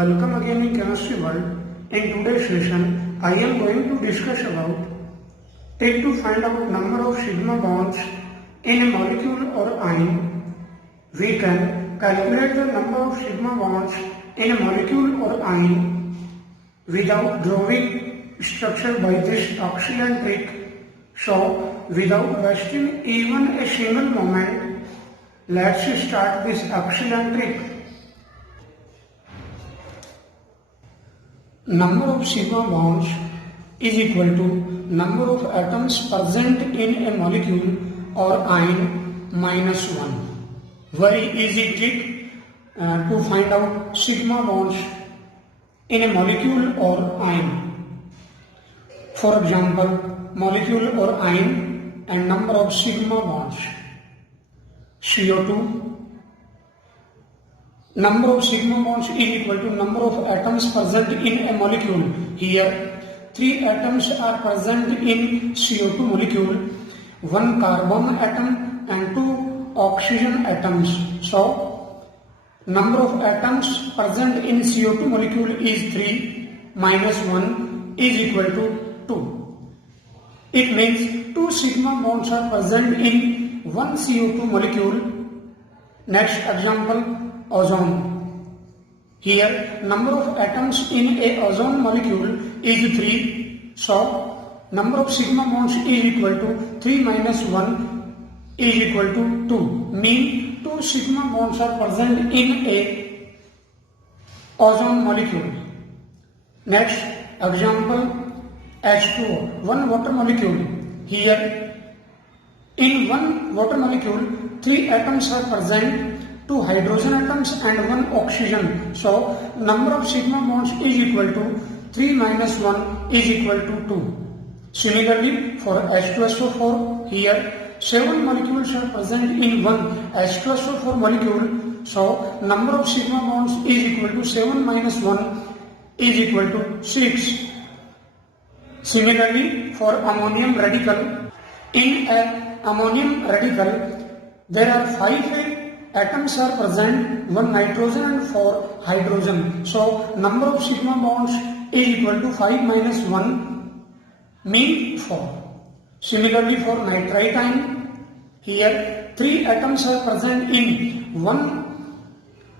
Welcome again in Chemistry World. In today's session, I am going to discuss about trick to find out number of sigma bonds in a molecule or ion. We can calculate the number of sigma bonds in a molecule or ion without drawing structure by this excellent trick. So, without wasting even a single moment, let's start this excellent trick. Number of sigma bonds is equal to number of atoms present in a molecule or ion minus 1. Very easy trick to find out sigma bonds in a molecule or ion. For example, molecule or ion and number of sigma bonds. CO2. Number of sigma bonds is equal to number of atoms present in a molecule. Here, 3 atoms are present in CO2 molecule, 1 carbon atom and 2 oxygen atoms. So, number of atoms present in CO2 molecule is 3 minus 1 is equal to 2. It means 2 sigma bonds are present in 1 CO2 molecule. Next example, ozone. Here, number of atoms in a ozone molecule is 3. So, number of sigma bonds is equal to 3 minus 1 is equal to 2. Mean 2 sigma bonds are present in a ozone molecule. Next example, H2O, 1 water molecule. Here, in 1 water molecule, 3 atoms are present, 2 hydrogen atoms and 1 oxygen. So, number of sigma bonds is equal to 3 minus 1 is equal to 2. Similarly, for H2SO4, here 7 molecules are present in 1 H2SO4 molecule. So, number of sigma bonds is equal to 7 minus 1 is equal to 6. Similarly, for ammonium radical, in an ammonium radical, there are 5 atoms are present, 1 nitrogen and 4 hydrogen. So, number of sigma bonds is equal to 5 minus 1, mean 4. Similarly, for nitrite ion, here 3 atoms are present in 1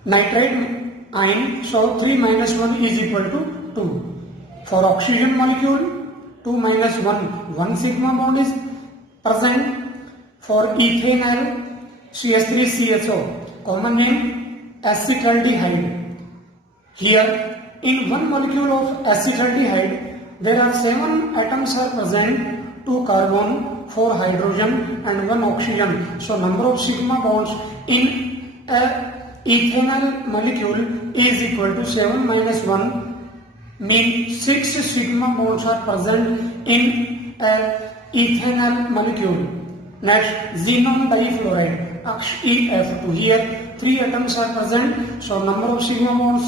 nitrite ion. So, 3 minus 1 is equal to 2. For oxygen molecule, 2 minus 1, 1 sigma bond is present. For ethanol, CH3CHO, common name acetaldehyde. Here, in 1 molecule of acetaldehyde, there are 7 atoms are present, 2 carbon, 4 hydrogen and 1 oxygen. So, number of sigma bonds in a ethanol molecule is equal to 7 minus 1, mean 6 sigma bonds are present in a ethanol molecule. Next, xenon difluoride. XeF2. Here 3 atoms are present, so number of sigma bonds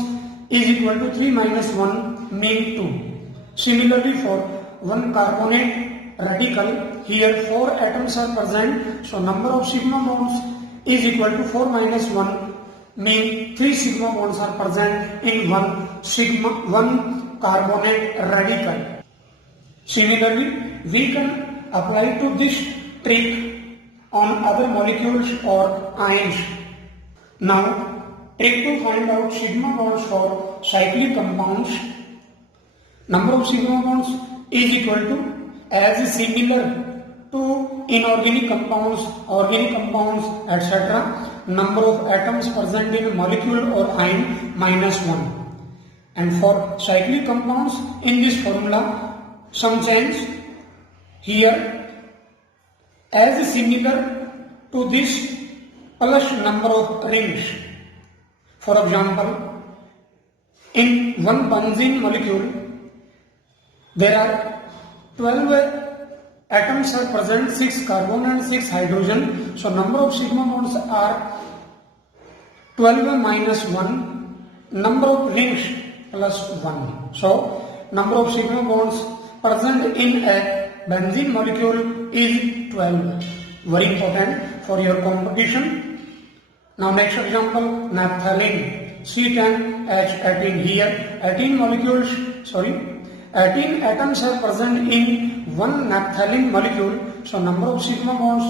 is equal to 3 minus 1, mean 2. Similarly, for 1 carbonate radical, here 4 atoms are present, so number of sigma bonds is equal to 4 minus 1, mean 3 sigma bonds are present in 1 carbonate radical. Similarly, we can apply to this trick on other molecules or ions. Now, trick to find out sigma bonds for cyclic compounds. Number of sigma bonds is equal to as similar to inorganic compounds, organic compounds, etc. Number of atoms present in a molecule or ion minus 1. And for cyclic compounds, in this formula, some change. Here, as similar to this plus number of rings. For example, in 1 benzene molecule, there are 12 atoms are present, 6 carbon and 6 hydrogen. So, number of sigma bonds are 12 minus 1, number of rings plus 1. So, number of sigma bonds present in a benzene molecule is 12. Very important for your competition. Now next example, naphthalene. C10H18. Here 18 atoms are present in one naphthalene molecule. So number of sigma bonds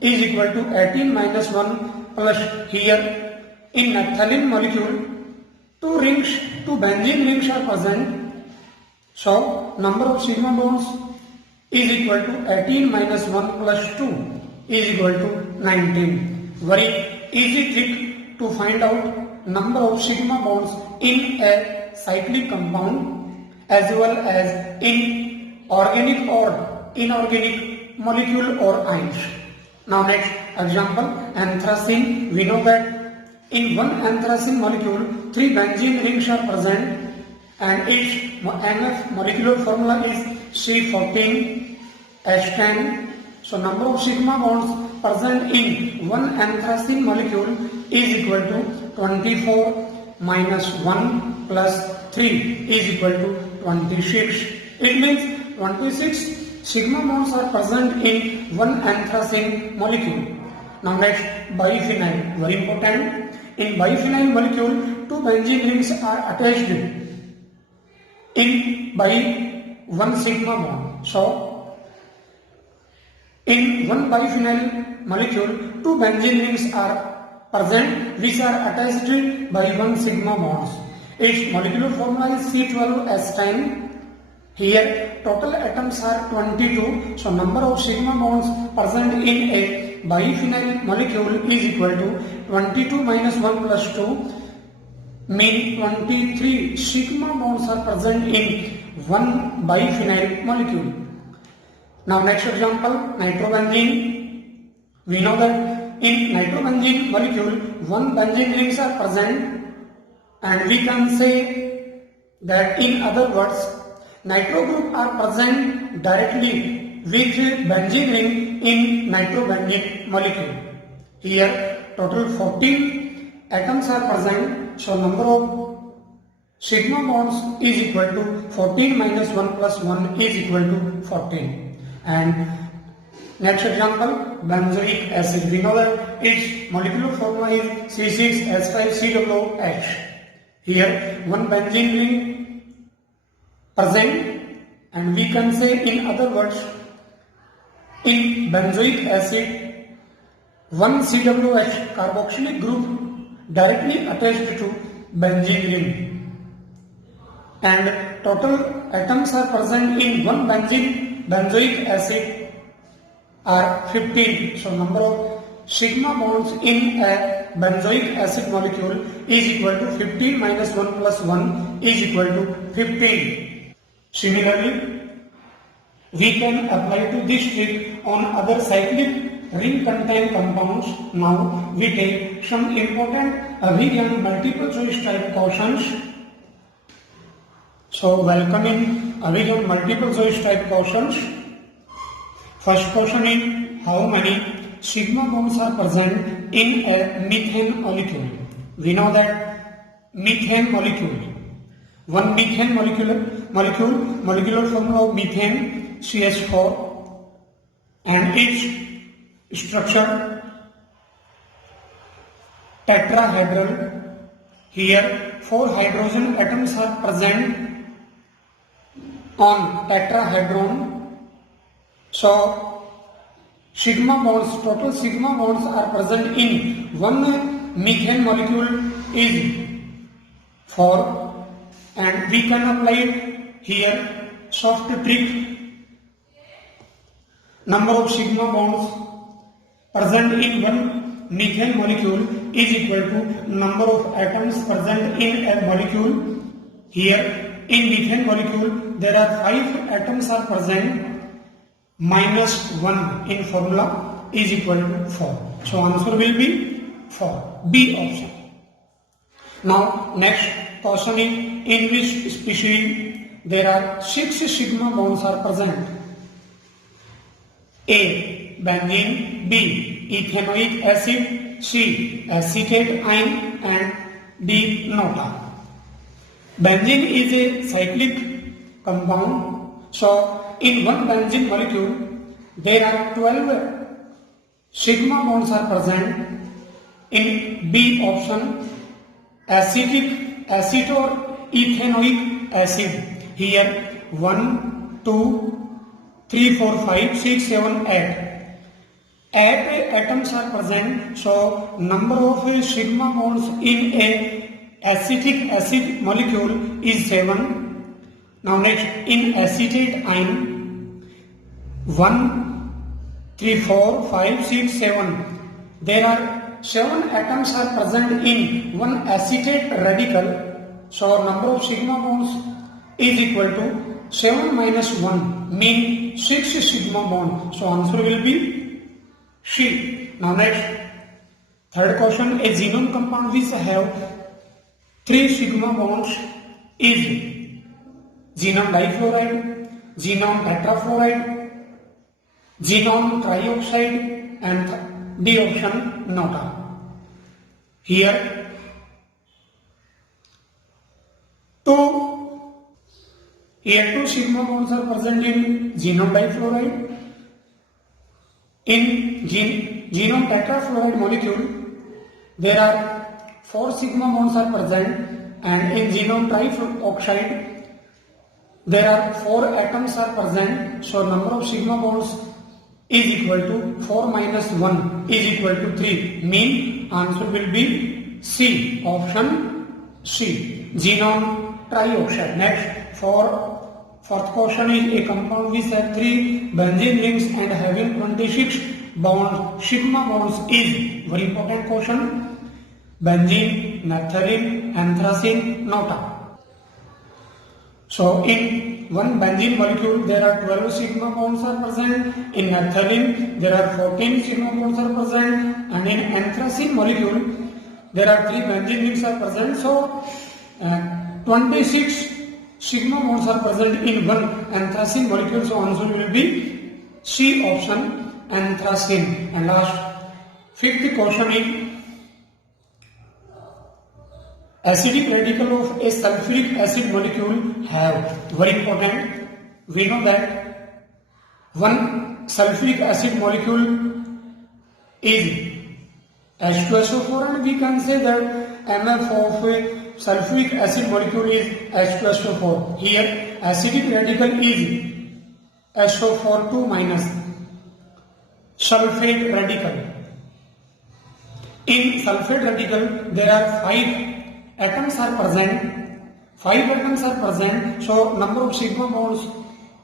is equal to 18 minus 1 plus here in naphthalene molecule two benzene rings are present. So number of sigma bonds is equal to 18 minus 1 plus 2 is equal to 19. Very easy trick to find out number of sigma bonds in a cyclic compound as well as in organic or inorganic molecule or ions. Now next example, anthracene. We know that in one anthracene molecule 3 benzene rings are present and its MF molecular formula is C14H10. So number of sigma bonds present in one anthracene molecule is equal to 24 minus 1 plus 3 is equal to 26. It means 26 sigma bonds are present in one anthracene molecule. Now next, biphenyl. Very important. In biphenyl molecule, 2 benzene rings are attached by one sigma bond. So in one biphenyl molecule, 2 benzene rings are present which are attached by one sigma bonds. Its molecular formula is C12H10. Here total atoms are 22. So number of sigma bonds present in a biphenyl molecule is equal to 22 minus 1 plus 2 mean 23 sigma bonds are present in one biphenyl molecule. Now next example, nitrobenzene. We know that in nitrobenzene molecule, 1 benzene rings are present and we can say that in other words, nitro group are present directly with benzene ring in nitrobenzene molecule. Here total 14 atoms are present, so number of sigma bonds is equal to 14 minus 1 plus 1 is equal to 14. And next example, benzoic acid. We know that its molecular formula is C6H5COOH. Here one benzene ring present and we can say in other words, in benzoic acid, one COOH carboxylic group directly attached to benzene ring. And total atoms are present in one benzoic acid are 15. So number of sigma bonds in a benzoic acid molecule is equal to 15 minus 1 plus 1 is equal to 15. Similarly, we can apply to this trick on other cyclic ring contained compounds. Now we take some important Abhigyan multiple choice type questions. So welcoming Abhigyan multiple choice type questions. First question is, how many sigma bonds are present in a methane molecule? We know that methane molecule, one methane molecular formula of methane CH4 and its structure tetrahedral. Here 4 hydrogen atoms are present on tetrahedron. So sigma bonds, total sigma bonds are present in one methane molecule is 4 and we can apply here soft trick. Number of sigma bonds present in one methane molecule is equal to number of atoms present in a molecule. Here in methane molecule there are 5 atoms are present, minus 1 in formula is equal to 4. So answer will be 4. B option. Now next question is, in which species there are 6 sigma bonds are present? A. Benzene. B. Ethanoic acid. C. Acetate ion and D. Nota. Benzene is a cyclic compound. So in one benzene molecule there are 12 sigma bonds are present. In B option acetic acid or ethanoic acid. Here 1, 2, 3, 4, 5, 6, 7, 8. 8 atoms are present, so number of sigma bonds in a acetic acid molecule is 7. Now next, in acetate ion, 1, 3, 4, 5, 6, 7. There are 7 atoms are present in one acetate radical, so number of sigma bonds is equal to 7 minus 1, mean 6 sigma bond. So answer will be C. Now next, third question, a xenon compound which have 3 sigma bonds is xenon difluoride, xenon tetrafluoride, xenon trioxide and D option nota. Here 2 sigma bonds are present in xenon difluoride. In xenon tetrafluoride molecule, there are 4 sigma bonds are present, and in xenon trioxide, there are 4 atoms are present. So number of sigma bonds is equal to 4 minus 1 is equal to 3. Mean answer will be C, option C, xenon trioxide. Next, fourth question is a compound which has 3 benzene rings and having 26 bonds, sigma bonds is very important question. Benzene, naphthalene, anthracene, nota. So in one benzene molecule there are 12 sigma bonds are present. In naphthalene there are 14 sigma bonds are present, and in anthracene molecule there are 3 benzene rings are present. So 26 sigma bonds are present in one anthracene molecule, so answer will be C, option anthracene. And last, fifth question is acidic radical of a sulfuric acid molecule have, very important, we know that one sulfuric acid molecule is H2SO4, and we can say that MF of a sulfuric acid molecule is H2SO4. Here acidic radical is SO4 minus sulfate radical. In sulfate radical there are 5 atoms are present. 5 atoms are present, so number of sigma bonds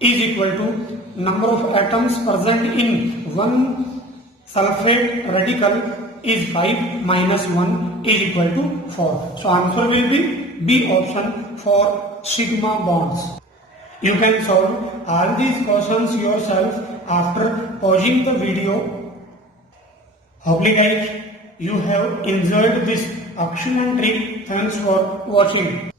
is equal to number of atoms present in one sulfate radical is 5 minus 1 is equal to 4. So answer will be B, option for sigma bonds. You can solve all these questions yourself after pausing the video. Hopefully guys, you have enjoyed this excellent trick. Thanks for watching.